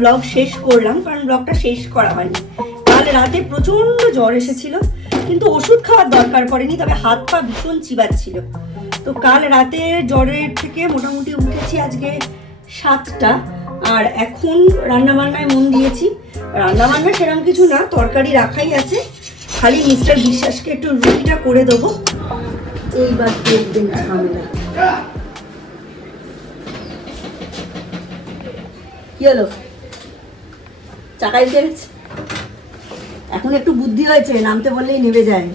Blog শেষ করলাম, কারণ ব্লগটা শেষ করা হয়নি। কাল রাতে প্রচণ্ড জ্বর এসেছিল, কিন্তু ওষুধ খাওয়ার দরকার পড়েনি, তবে হাত পা ভীষণ চিবাচ্ছিল। তো কাল রাতে জ্বরের থেকে মোটামুটি উঠেছি আজকে সাতটা, আর এখন রান্নাবান্নায় মন দিয়েছি। রান্নাবান্না সেরকম কিছু না, তরকারি রাখাই আছে। খালি মিস্টার বিশ্বাসকে একটু রুটিটা করে দেবো। এইবার দেখবেন ঝামেলা কি হলো? চাকাই ফেলছে। এখন একটু বুদ্ধি হয়েছে নামতে বললেই নেমে যায়।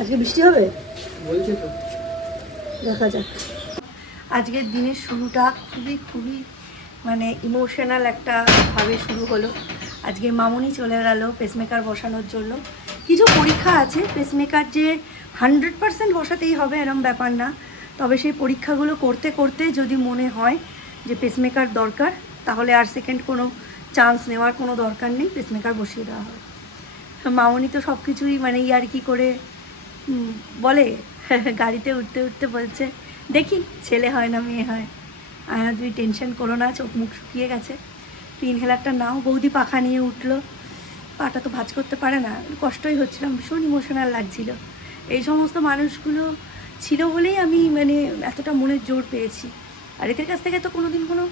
আজকে বৃষ্টি হবে? দেখা যাক। আজকের দিনের শুরুটা খুবই খুবই মানে ইমোশনাল একটা ভাবে শুরু হলো। আজকে মামুনি চলে গেল পেসমেকার বসানোর জন্য। কিছু পরীক্ষা আছে পেসমেকার যে হান্ড্রেড পার্সেন্ট বসাতেই হবে এরম ব্যাপার না। তবে সেই পরীক্ষাগুলো করতে করতে যদি মনে হয় যে পেসমেকার দরকার, তাহলে আর সেকেন্ড কোনো চান্স নেওয়ার কোনো দরকার নেই পেসমেকার বসিয়ে দেওয়া হবে। মামনি তো সব কিছুই মানে ইয়ার কি করে বলে, গাড়িতে উঠতে উঠতে বলছে, দেখি, ছেলে হয় না মেয়ে হয়। আর তুমি টেনশন করো না, চোখ মুখ শুকিয়ে গেছে। তুই ইনহেলারটা নাও, বৌদি পাখা নিয়ে উঠল। পাটা তো ভাজ করতে পারে না কষ্টই হচ্ছিলাম ভীষণ ইমোশনাল লাগছিল। এই সমস্ত মানুষগুলো ছিল বলেই আমি মানে এতটা মনের জোর পেয়েছি। আর এদের কাছ থেকে তো কোনোদিন কোনো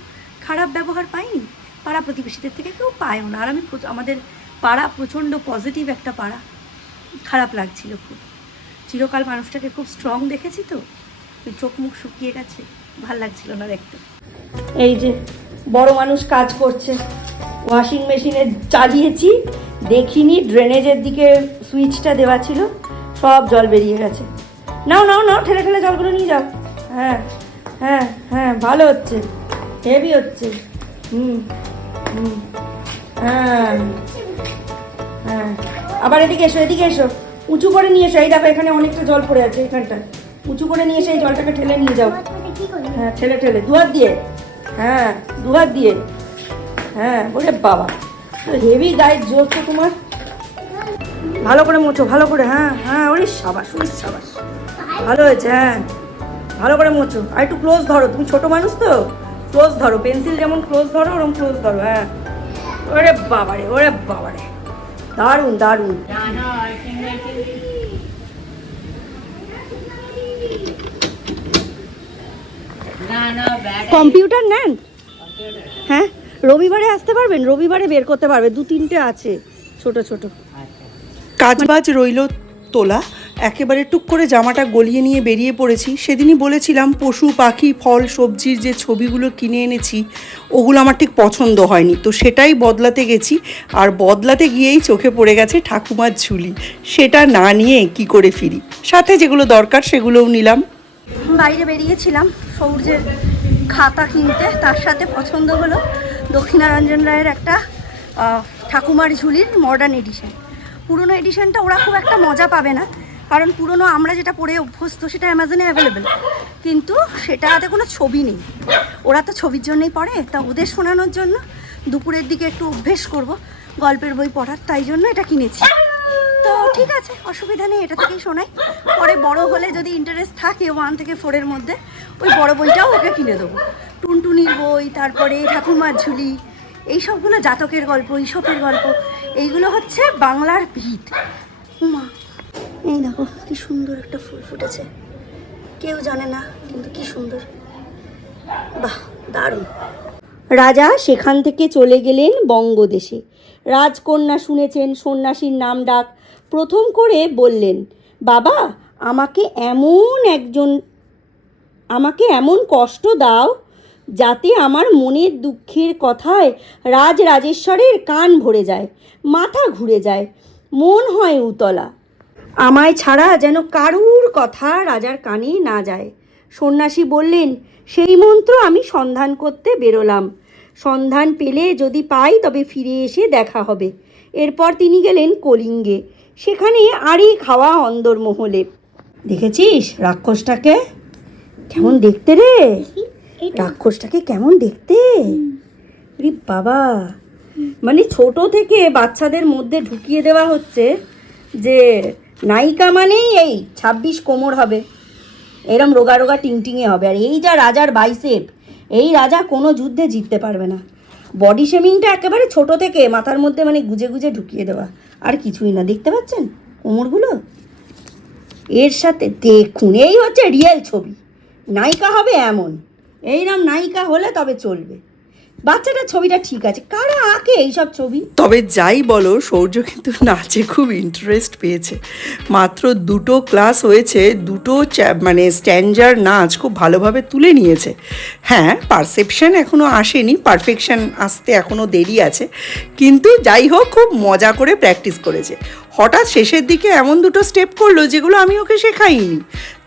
খারাপ ব্যবহার পাইনি। পাড়া প্রতিবেশীদের থেকে কেউ পায়ও না। আর আমি আমাদের পাড়া প্রচণ্ড পজিটিভ একটা পাড়া। খারাপ লাগছিল খুব। চিরকাল মানুষটাকে খুব স্ট্রং দেখেছি তো। চোখ মুখ শুকিয়ে গেছে। ভালো লাগছিল না দেখতে। এই যে বড় মানুষ কাজ করছে। ওয়াশিং মেশিনে চালিয়েছি। দেখিনি ড্রেনেজের দিকে সুইচটা দেওয়া ছিল, সব জল বেরিয়ে গেছে। নাও নাও নাও, ঠেলে ঠেলে জলগুলো নিয়ে যাও। হ্যাঁ হ্যাঁ হ্যাঁ ভালো হচ্ছে হেভি হচ্ছে। হুম হুম হ্যাঁ হ্যাঁ। আবার এদিকে এসো এদিকে এসো। উঁচু করে নিয়ে এসো। এই দেখো, এখানে অনেকটা জল পড়ে আছে এখানটা। উঁচু করে নিয়ে এসে এই জলটাকে ঠেলে নিয়ে যাও। হ্যাঁ ঠেলে ঠেলে, দুহাত দিয়ে। হ্যাঁ দুহাত দিয়ে। হ্যাঁ ওরে বাবা। হেভি গায়ের জোর তো তোমার। ভালো করে মোছো ভালো করে হ্যাঁ হ্যাঁ ওরে সাবাস ওরে সাবাস। ভালো হয়েছে হ্যাঁ। ভালো করে মোছো। আর একটু ক্লোজ ধরো তুমি ছোট মানুষ তো। ক্লোজ ধরো পেন্সিল যেমন ক্লোজ ধরো ওরকম ক্লোজ ধরো হ্যাঁ। ওরে বাবারে ওরে বাবারে। দারুণ দারুণ। কম্পিউটার নেন। হ্যাঁ? রবিবারে আসতে পারবেন? রবিবারে বের করতে পারবে। দু তিনটে আছে ছোট ছোট। কাজবাজ রইল তোলা। একেবারে টুক করে জামাটা গলিয়ে নিয়ে বেরিয়ে পড়েছি। সেদিনই বলেছিলাম পশু পাখি ফল সবজির যে ছবিগুলো কিনে এনেছি ওগুলো আমার ঠিক পছন্দ হয়নি। তো সেটাই বদলাতে গেছি। আর বদলাতে গিয়েই চোখে পড়ে গেছে ঠাকুমার ঝুলি। সেটা না নিয়ে কি করে ফিরি? সাথে যেগুলো দরকার সেগুলোও নিলাম। বাইরে বেরিয়েছিলাম সৌর্যের খাতা কিনতে। তার সাথে পছন্দ হলো দক্ষিণারঞ্জন রায়ের একটা ঠাকুমার ঝুলির মডার্ন এডিশন পুরনো এডিশনটা ওরা খুব একটা মজা পাবে না, কারণ পুরনো আমরা যেটা পড়ে অভ্যস্ত সেটা অ্যামাজনে অ্যাভেলেবেল কিন্তু সেটাতে কোনো ছবি নেই। ওরা তো ছবির জন্যই পড়ে, তা ওদের শোনানোর জন্য দুপুরের দিকে একটু অভ্যেস করব, গল্পের বই পড়ার, তাই জন্য এটা কিনেছি। ঠিক আছে, অসুবিধা নেই, এটা থেকেই শোনাই। পরে বড় হলে যদি ইন্টারেস্ট থাকে ওয়ান থেকে ফোরের মধ্যে, ওই বড় বইটাও ওকে কিনে দেবো। টুনটুনির বই, তারপরে ঠাকুমার ঝুলি এই সবগুলো জাতকের গল্প ঈশপের গল্প, এইগুলো হচ্ছে বাংলার ভিত। উমা, এই দেখো, কি সুন্দর একটা ফুল ফুটেছে। কেউ জানে না, কিন্তু কি সুন্দর। বাহ, দারুণ। রাজা সেখান থেকে চলে গেলেন বঙ্গদেশে। রাজকন্যা শুনেছেন সন্ন্যাসীর নাম ডাক। প্রথম করে বললেন, বাবা, আমাকে এমন একজন, আমাকে এমন কষ্ট দাও যাতে আমার মনের দুঃখের কথায় রাজ রাজেশ্বরের কান ভরে যায়, মাথা ঘুরে যায়, মন হয় উতলা। আমায় ছাড়া যেন কারুর কথা রাজার কানে না যায়। সন্ন্যাসী বললেন, সেই মন্ত্র আমি সন্ধান করতে বেরোলাম। সন্ধান পেলে যদি পাই তবে ফিরে এসে দেখা হবে। এরপর তিনি গেলেন কলিঙ্গে। সেখানে আরই খাওয়া অন্দরমহলে। দেখেছিস রাক্ষসটাকে? কেমন দেখতে রে? রাক্ষসটাকে কেমন দেখতে? রে বাবা। মানে ছোট থেকে বাচ্চাদের মধ্যে ঢুকিয়ে দেওয়া হচ্ছে যে নায়িকা মানেই এই ছাব্বিশ কোমর হবে। এরম রোগা রোগা টিংটিংয়ে হবে। আর এই যা রাজার বাইসেপ, এই রাজা কোনো যুদ্ধে জিততে পারবে না। বডি শেমিংটা একেবারে ছোট থেকে মাথার মধ্যে মানে গুজে গুজে ঢুকিয়ে দেওয়া। আর কিছুই না, দেখতে পাচ্ছেন? কোমরগুলো? এর সাথে দেখুন, এই হচ্ছে রিয়েল ছবি। নায়িকা হবে এমন। এই নাম নায়িকা হলে তবে চলবে। বাচ্চাটার ছবিটা ঠিক আছে। কারা আঁকে এইসব ছবি? তবে যাই বলো, সৌর্য কিন্তু নাচে খুব ইন্টারেস্ট পেয়েছে। মাত্র দুটো ক্লাস হয়েছে, দুটো মানে স্ট্যান্ডার নাচ খুব ভালোভাবে তুলে নিয়েছে। হ্যাঁ পারসেপশন এখনও আসেনি পারফেকশন আসতে এখনও দেরি আছে। কিন্তু যাই হোক, খুব মজা করে প্র্যাকটিস করেছে। হঠাৎ শেষের দিকে এমন দুটো স্টেপ করল, যেগুলো আমি ওকে শেখাইনি।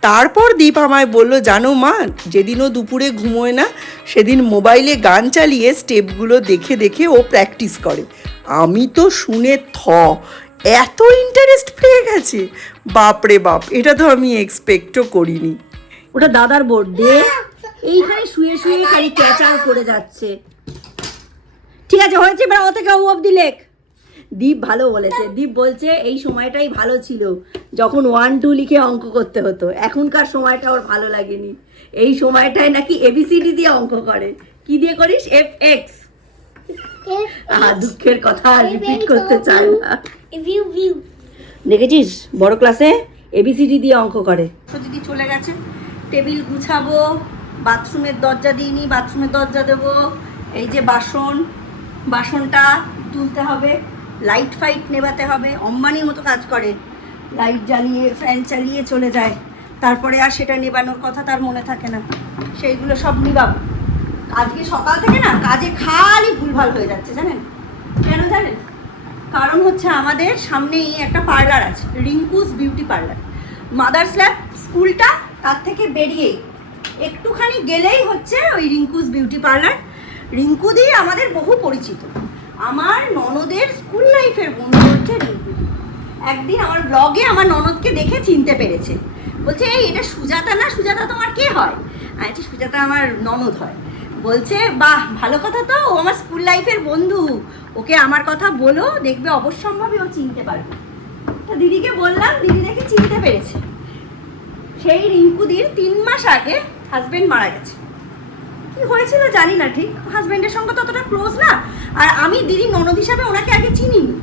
তারপর দীপ আমায় বলল, জানো মা, যেদিনও দুপুরে ঘুমোয় না, সেদিন মোবাইলে গান চালিয়ে স্টেপগুলো দেখে দেখে ও প্র্যাকটিস করে। আমি তো শুনে থ, এত ইন্টারেস্ট পেয়ে গেছে। বাপরে বাপ, এটা তো আমি এক্সপেক্টও করিনি। ওটা দাদার বোর্ডে এইখানে শুয়ে শুয়ে খালি ক্যাচার করে যাচ্ছে। ঠিক আছে, হয়েছে, এবার ও থেকে ও অব্দি লেখ। দীপ ভালো বলেছে। দীপ বলছে এই সময়টাই ভালো ছিল যখন ওয়ান টু লিখে অঙ্ক করতে হতো। এখনকার সময়টা ওর ভালো লাগেনি। এই সময়টায় নাকি এবিসিডি দিয়ে অঙ্ক করে। কি দিয়ে করিস? এফ এক্স দুঃখের কথা রিপিট করতে চাই না. দেখেছিস? বড় ক্লাসে এবিসিডি দিয়ে অঙ্ক করে। দিদি চলে গেছে। টেবিল গুছাবো বাথরুমের দরজা দিইনি বাথরুমের দরজা দেবো। এই যে বাসন বাসনটা তুলতে হবে। লাইট ফাইট নেভাতে হবে অম্বানির মতো কাজ করে। লাইট জ্বালিয়ে ফ্যান চালিয়ে চলে যায়। তারপরে আর সেটা নেবানোর কথা তার মনে থাকে না। সেইগুলো সব নিবাবো আজকে সকাল থেকে না কাজে খালি ভুলভাল হয়ে যাচ্ছে, জানেন? কেন জানেন? কারণ হচ্ছে আমাদের সামনেই একটা পার্লার আছে, রিঙ্কুস বিউটি পার্লার। মাদার স্ল্যাব স্কুলটা তার থেকে বেরিয়েই একটুখানি গেলেই হচ্ছে ওই রিঙ্কুস বিউটি পার্লার। রিঙ্কু দিয়ে আমাদের বহু পরিচিত। আমার ননদের স্কুল লাইফের বন্ধু হচ্ছে রিঙ্কু। একদিন আমার ব্লগে আমার ননদকে দেখে চিনতে পেরেছে। বলছে, এই, এটা সুজাতা না? সুজাতা তোমার কে হয়? আমি সুজাতা আমার ননদ হয়। বলছে, বাহ, ভালো কথা তো, ও আমার স্কুল লাইফের বন্ধু। ওকে আমার কথা বলো, দেখবে অবশ্যম্ভাবী ও চিনতে পারবে। তা দিদিকে বললাম, দিদি দেখে চিনতে পেরেছে। সেই রিঙ্কুদির তিন মাস আগে হাজবেন্ড মারা গেছে। কি হয়েছিল জানি না, ঠিক? হাজবেন্ডের সঙ্গে ততটা ক্লোজ না। আর আমি দিদি ননদ হিসাবে ওনাকে আগে চিনিনি।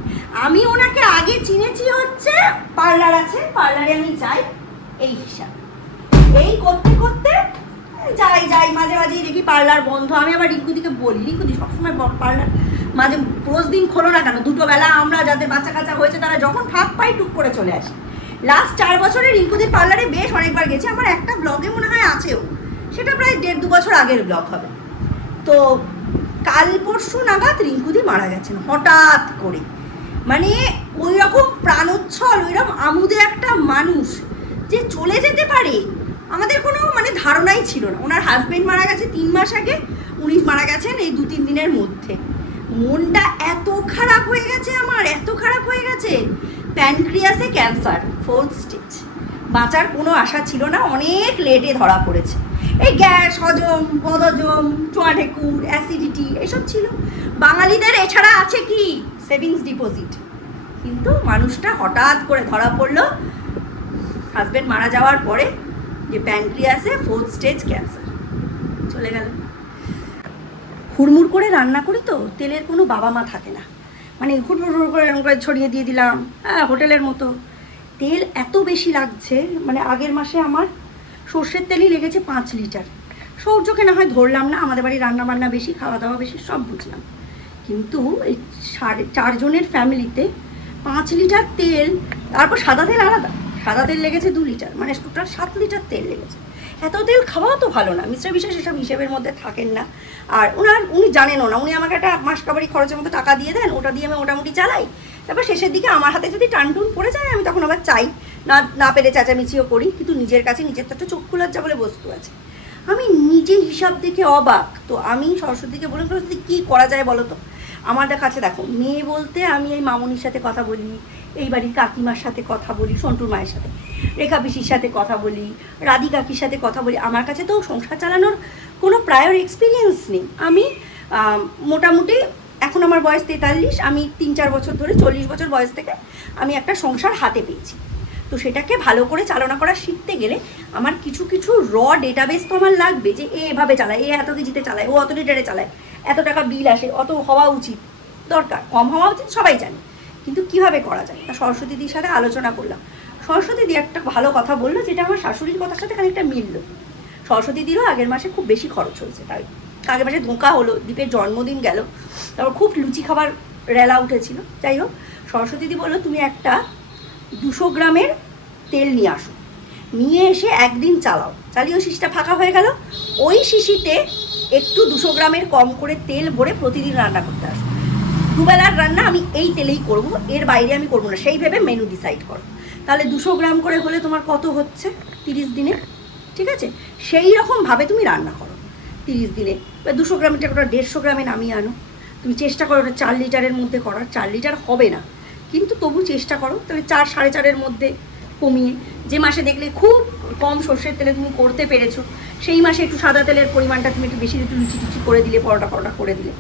আমি ওনাকে আগে চিনেছি হচ্ছে পার্লার আছে, পার্লারে আমি যাই এই হিসাব। এই করতে করতে যাই যাই, মাঝে মাঝে দেখি পার্লার বন্ধ। আমি আবার রিঙ্কুদিকে বলি, রিঙ্কুদি, সবসময় পার্লার মাঝে রোজ দিন খোলো না কেন? দুটো বেলা আমরা যাদের বাচ্চা কাচ্চা হয়েছে, তারা যখন ফাঁক পাই টুক করে চলে আসি। লাস্ট চার বছরে রিঙ্কুদির পার্লারে বেশ অনেকবার গেছি। আমার একটা ব্লগে মনে হয় আছেও। সেটা প্রায় দেড় দু বছর আগের ব্লগ হবে। তো কাল পরশু নাগাদ রিঙ্কুদি মারা গেছেন, হঠাৎ করে। মানে ওই রকম প্রাণোচ্ছল ওই রকম আমুদে একটা মানুষ যে চলে যেতে পারে, আমাদের কোনো মানে ধারণাই ছিল না। ওনার হাজবেন্ড মারা গেছে তিন মাস আগে, উনি মারা গেছেন এই দু তিন দিনের মধ্যে। মনটা এত খারাপ হয়ে গেছে আমার, এত খারাপ হয়ে গেছে। প্যানক্রিয়াসে ক্যান্সার ফোর্থ স্টেজ বাঁচার কোনো আশা ছিল না, অনেক লেটে ধরা পড়েছে। এই গ্যাস, হজম বদহজম চোয়া ঢেকুর অ্যাসিডিটি এসব ছিল। বাঙালিদের এছাড়া আছে কি? সেভিংস ডিপোজিট কিন্তু মানুষটা হঠাৎ করে ধরা পড়ল। হাজবেন্ড মারা যাওয়ার পরে যে প্যানক্রিয়াসে ফোর্থ স্টেজ ক্যান্সার চলে গেল। হুড়মুড় করে রান্না করি তো, তেলের কোনো বাবা মা থাকে না। মানে হুড়মুড় হুড় করে এরকম করে ছড়িয়ে দিয়ে দিলাম হ্যাঁ হোটেলের মতো। তেল এত বেশি লাগছে মানে আগের মাসে আমার সর্ষের তেলই লেগেছে পাঁচ লিটার। সৌর্যকে না হয় ধরলাম না, আমাদের বাড়ি রান্না বান্না বেশি খাওয়া দাওয়া বেশি, সব বুঝলাম। কিন্তু এই সাড়ে চারজনের ফ্যামিলিতে পাঁচ লিটার তেল, তারপর সাদা তেল আলাদা। সাদা তেল লেগেছে দু লিটার মানে টোটাল সাত লিটার তেল লেগেছে। এত তেল খাওয়াও তো ভালো না মিস্টার বিশেষ এসব হিসেবের মধ্যে থাকেন না। আর ওনার উনি জানেনও না, উনি আমাকে একটা মাস কাবারি খরচের মতো টাকা দিয়ে দেন, ওটা দিয়ে আমি মোটামুটি চালাই। তারপর শেষের দিকে আমার হাতে যদি টানটুন পড়ে যায়, আমি তখন আবার চাই। না না পেরে চেঁচামেচিও করি, কিন্তু নিজের কাছে নিজের তো একটা চক্ষু লজ্জা বলে বস্তু আছে। আমি নিজে হিসাব দেখে অবাক। তো আমি সরস্বতীকে বললাম, সরস্বতী, কী করা যায় বলো তো? আমাদের কাছে দেখো, মেয়ে বলতে আমি এই মামনির সাথে কথা বলি, এই বাড়ির কাকিমার সাথে কথা বলি, সন্টুর মায়ের সাথে, রেখা পিসির সাথে কথা বলি রাধি কাকির সাথে কথা বলি। আমার কাছে তো সংসার চালানোর কোনো প্রায়র এক্সপিরিয়েন্স নেই। আমি মোটামুটি এখন আমার বয়স তেতাল্লিশ, আমি তিন চার বছর ধরে, চল্লিশ বছর বয়স থেকে আমি একটা সংসার হাতে পেয়েছি। তো সেটাকে ভালো করে চালনা করা শিখতে গেলে আমার কিছু কিছু র ডেটাবেস তো আমার লাগবে যে এ এভাবে চালায়, এ এত কেজিতে চালায়, ও অত লিটারে চালায়, এত টাকা বিল আসে, অত হওয়া উচিত, দরকার, কম হওয়া উচিত সবাই জানে। কিন্তু কীভাবে করা যায়? তা সরস্বতী দিদির সাথে আলোচনা করলাম। সরস্বতী দি একটা ভালো কথা বলল, যেটা আমার শাশুড়ির কথার সাথে খানিকটা মিললো। সরস্বতী দিরও আগের মাসে খুব বেশি খরচ হয়েছে তাই আগের মাসে ধোঁকা হলো দ্বীপের জন্মদিন গেল। তারপর খুব লুচি খাবার রেলা উঠেছিল যাই হোক, সরস্বতী দি বলল, তুমি একটা দুশো গ্রামের তেল নিয়ে আসো। নিয়ে এসে একদিন চালাও। চালিয়ে ওই শিশিটা ফাঁকা হয়ে গেল। ওই শিশিতে একটু দুশো গ্রামের কম করে তেল ভরে প্রতিদিন রান্না করতে আসো। দুবেলার রান্না আমি এই তেলেই করব, এর বাইরে আমি করব না, সেই ভেবে মেনু ডিসাইড করো। তাহলে দুশো গ্রাম করে হলে তোমার কত হচ্ছে? তিরিশ দিনে, ঠিক আছে? সেই রকমভাবে তুমি রান্না করো। তিরিশ দিনে। বা দুশো গ্রামের ওটা দেড়শো গ্রামে নামিয়ে আনো। তুমি চেষ্টা করো ওটা চার লিটারের মধ্যে করার। চার লিটার হবে না। কিন্তু তবু চেষ্টা করো। তাহলে চার, সাড়ে চারের মধ্যে কমিয়ে। যে মাসে দেখলে খুব কম সর্ষের তেলে তুমি করতে পেরেছ, সেই মাসে একটু সাদা তেলের পরিমাণটা তুমি একটু বেশি একটু লুচি টুচি করে দিলে, পরোটা পরোটা করে দিলে।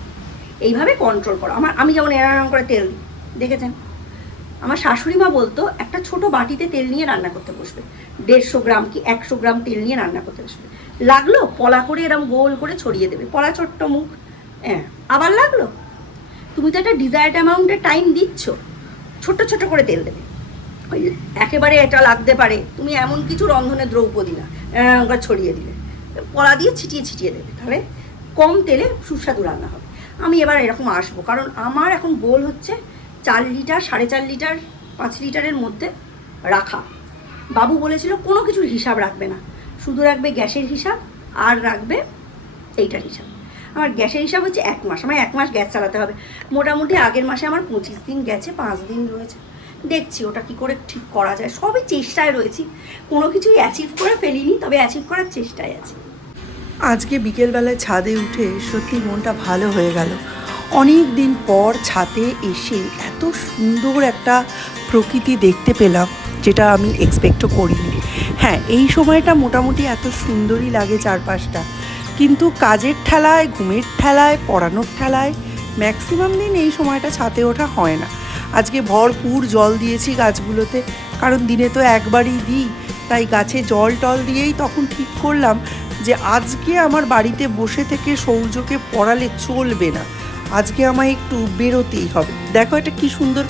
এইভাবে কন্ট্রোল করো। আমার, আমি যেমন এরকম করে তেল দেখেছেন? আমার শাশুড়ি মা বলতো, একটা ছোট বাটিতে তেল নিয়ে রান্না করতে বসবে। দেড়শো গ্রাম কি একশো গ্রাম তেল নিয়ে রান্না করতে বসবে। লাগল? পলা করে এরকম গোল করে ছড়িয়ে দেবে। পলা ছোট্ট মুখ। হ্যাঁ আবার লাগল? তুমি তো একটা ডিজায়ার্ড অ্যামাউন্টের টাইম দিচ্ছ। ছোট্ট ছোট করে তেল দেবে। ওই একেবারে এটা লাগতে পারে। তুমি এমন কিছু রন্ধনের দ্রৌপদী না। এরকম ছড়িয়ে দিলে। পলা দিয়ে ছিটিয়ে ছিটিয়ে দেবে। তাহলে কম তেলে সুস্বাদু রান্না হবে। আমি এবার এরকম আসব। কারণ আমার এখন গোল হচ্ছে চার লিটার, সাড়ে চার লিটার, পাঁচ লিটারের মধ্যে রাখা। বাবু বলেছিল কোনো কিছুর হিসাব রাখবে না। শুধু রাখবে গ্যাসের হিসাব আর রাখবে এইটার হিসাব। আমার গ্যাসের হিসাব হচ্ছে এক মাস আমার এক মাস গ্যাস চালাতে হবে। মোটামুটি আগের মাসে আমার পঁচিশ দিন গেছে, পাঁচ দিন রয়েছে। দেখছি ওটা কি করে ঠিক করা যায়, সবই চেষ্টায় রয়েছি। কোনো কিছুই অ্যাচিভ করে ফেলিনি, তবে অ্যাচিভ করার চেষ্টায় আছি। আজকে বিকেলবেলায় ছাদে উঠে সত্যি মনটা ভালো হয়ে গেল। অনেক দিন পর ছাদে এসে এত সুন্দর একটা প্রকৃতি দেখতে পেলাম, যেটা আমি এক্সপেক্টও করিনি। হ্যাঁ এই সময়টা মোটামুটি এত সুন্দরই লাগে চারপাশটা। কিন্তু কাজের ঠেলায়, ঘুমের ঠেলায়, পড়ানোর ঠেলায় ম্যাক্সিমাম দিন এই সময়টা ছাদে ওঠা হয় না। আজকে ভরপুর জল দিয়েছি গাছগুলোতে, কারণ দিনে তো একবারই দিই, তাই গাছে জল টল দিয়েই তখন ঠিক করলাম যে আজকে আমার বাড়িতে বসে থেকে সৌর্যকে পড়ালে চলবে না। আজকে আমায় একটু বেরোতেই হবে। দেখো এটা কি সুন্দর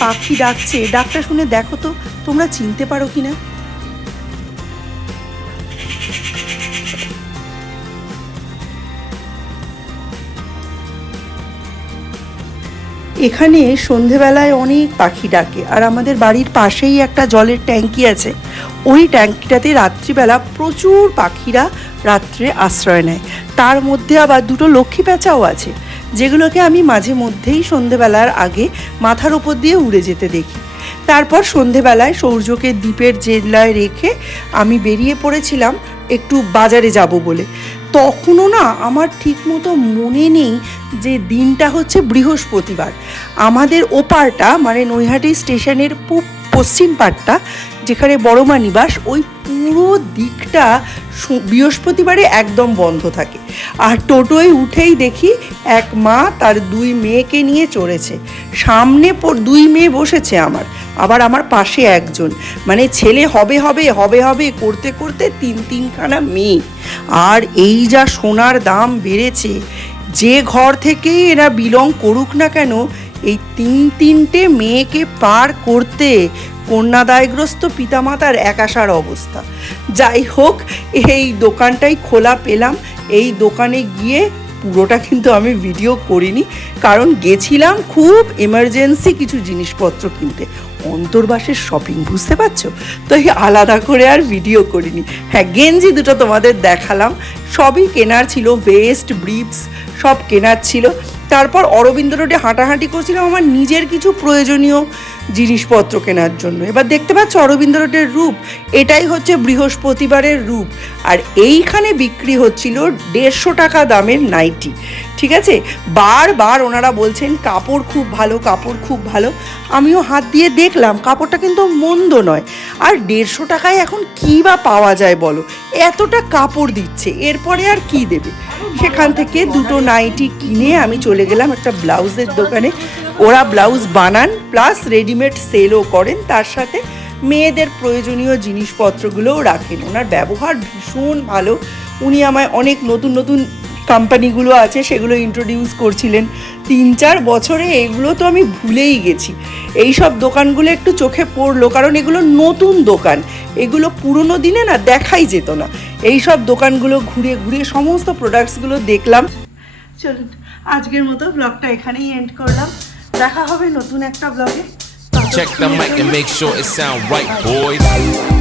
পাখি ডাকছে। ডাকটা শুনে দেখো তো, তোমরা চিনতে পারো কি না এখানে সন্ধেবেলায় অনেক পাখি ডাকে, আর আমাদের বাড়ির পাশেই একটা জলের ট্যাঙ্কি আছে। ওই ট্যাঙ্কিটাতে রাত্রিবেলা প্রচুর পাখিরা রাত্রে আশ্রয় নেয়। তার মধ্যে আবার দুটো লক্ষ্মী প্যাঁচাও আছে, যেগুলোকে আমি মাঝে মধ্যেই সন্ধেবেলার আগে মাথার ওপর দিয়ে উড়ে যেতে দেখি। তারপর সন্ধেবেলায় সৌর্যকে দ্বীপের জেলায় রেখে আমি বেরিয়ে পড়েছিলাম একটু বাজারে যাব বলে। তখনও না আমার ঠিকমতো মনে নেই যে দিনটা হচ্ছে বৃহস্পতিবার। আমাদের ওপারটা মানে নৈহাটি স্টেশনের পূব পশ্চিম পাটটা, যেখানে বড়মা নিবাস, ওই পুরো দিকটা বৃহস্পতিবারে একদম বন্ধ থাকে। আর টোটোয় উঠেই দেখি এক মা তার দুই মেয়েকে নিয়ে চড়েছে। সামনে দুই মেয়ে বসেছে আমার, আবার আমার পাশে একজন। মানে ছেলে হবে হবে হবে হবে করতে করতে তিন, তিনখানা মেয়ে। আর এই যা সোনার দাম বেড়েছে, যে ঘর থেকেই এরা বিলং করুক না কেন এই তিন তিনটে মেয়েকে পার করতে কন্যাদায়গ্রস্ত পিতামাতার একাশার অবস্থা। যাই হোক, এই দোকানটাই খোলা পেলাম। এই দোকানে গিয়ে পুরোটা কিন্তু আমি ভিডিও করিনি, কারণ গেছিলাম খুব এমার্জেন্সি কিছু জিনিসপত্র কিনতে। অন্তর্বাসের শপিং বুঝতে পারছ? তো এই আলাদা করে আর ভিডিও করিনি। হ্যাঁ গেঞ্জি দুটো তোমাদের দেখালাম। সবই কেনার ছিল ভেস্ট ব্রিপস সব কেনার ছিল। তারপর অরবিন্দ রোডে হাঁটাহাঁটি করছিলাম আমার নিজের কিছু প্রয়োজনীয় জিনিসপত্র কেনার জন্য। এবার দেখতে পাচ্ছ অরবিন্দ রোডের রূপ, এটাই হচ্ছে বৃহস্পতিবারের রূপ। আর এইখানে বিক্রি হচ্ছিল দেড়শো টাকা দামের নাইটি, ঠিক আছে? বারবার ওনারা বলছেন, কাপড় খুব ভালো, কাপড় খুব ভালো। আমিও হাত দিয়ে দেখলাম, কাপড়টা কিন্তু মন্দ নয়। আর দেড়শো টাকায় এখন কী বা পাওয়া যায় বলো? এতটা কাপড় দিচ্ছে, এরপরে আর কি দেবে? সেখান থেকে দুটো নাইটি কিনে আমি চলে গেলাম একটা ব্লাউজের দোকানে। ওরা ব্লাউজ বানান প্লাস রেডিমেড সেলও করেন। তার সাথে মেয়েদের প্রয়োজনীয় জিনিসপত্রগুলোও রাখেন। ওনার ব্যবহার ভীষণ ভালো। উনি আমায় অনেক নতুন নতুন কোম্পানিগুলো আছে, সেগুলো ইন্ট্রোডিউস করছিলেন। তিন চার বছরে এগুলো তো আমি ভুলেই গেছি। এই সব দোকানগুলো একটু চোখে পড়ল কারণ এগুলো নতুন দোকান। এগুলো পুরনো দিনে না দেখাই যেত না। এই সব দোকানগুলো ঘুরে ঘুরে সমস্ত প্রোডাক্টসগুলো দেখলাম। চলুন আজকের মতো ব্লগটা এখানেই এন্ড করলাম। দেখা হবে নতুন একটা ব্লগে Check the mic and make sure it sound right, boys.